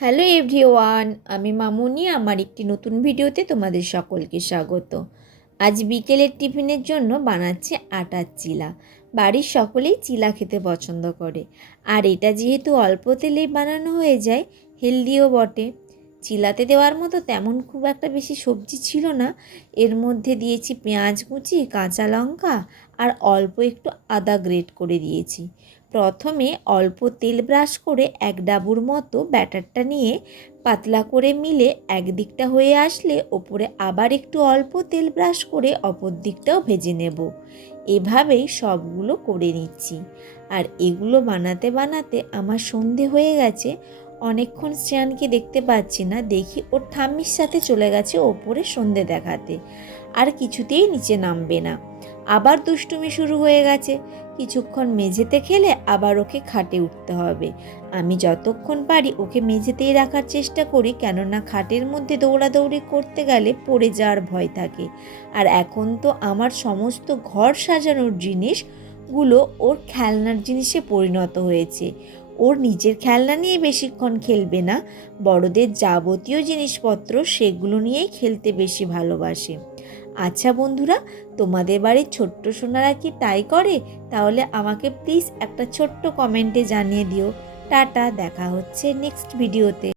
Hello everyone, আমি মামুনি। আমার একটি নতুন ভিডিওতে তোমাদের সকলকে স্বাগত। আজ বিকেলের টিফিনের জন্য বানাচ্ছি আটার চিলা। বাড়ির সকলেই চিলা খেতে পছন্দ করে, আর এটা যেহেতু অল্প তেলেই বানানো হয়ে যায়, হেলদিও বটে। চিলাতে দেওয়ার মতো তেমন খুব একটা বেশি সবজি ছিল না। এর মধ্যে দিয়েছি পেঁয়াজ কুচি, কাঁচা লঙ্কা আর অল্প একটু আদা গ্রেট করে দিয়েছি। প্রথমে অল্প তেল ব্রাশ করে এক ডাবুর মতো ব্যাটারটা নিয়ে পাতলা করে মিলে একদিকটা হয়ে আসলে ওপরে আবার একটু অল্প তেল ব্রাশ করে অপর দিকটাও ভেজে নেব। এভাবেই সবগুলো করে নিচ্ছি। আর এগুলো বানাতে বানাতে আমার সন্ধে হয়ে গেছে। অনেকক্ষণ শ্রেয়ানকে দেখতে পাচ্ছি না, দেখি ওর ঠাম্মির সাথে চলে গেছে ওপরে সন্ধে দেখাতে। আর কিছুতেই নিচে নামবে না, আবার দুষ্টুমি শুরু হয়ে গেছে। কিছুক্ষণ মেঝেতে খেলে আবার ওকে খাটে উঠতে হবে। আমি যতক্ষণ পারি ওকে মেঝেতেই রাখার চেষ্টা করি, কেননা খাটের মধ্যে দৌড়াদৌড়ি করতে গেলে পড়ে যাওয়ার ভয় থাকে। আর এখন তো আমার সমস্ত ঘর সাজানোর জিনিসগুলো ওর খেলনার জিনিসে পরিণত হয়েছে। ওর নিজের খেলনা নিয়ে বেশিক্ষণ খেলবে না, বড়দের যাবতীয় জিনিসপত্র সেগুলো নিয়েই খেলতে বেশি ভালোবাসে। আচ্ছা বন্ধুরা, তোমাদের বাড়ির ছোট্ট সোনারা কি তাই করে? তাহলে আমাকে প্লিজ একটা ছোট্ট কমেন্টে জানিয়ে দিও। টাটা, দেখা হচ্ছে নেক্সট ভিডিওতে।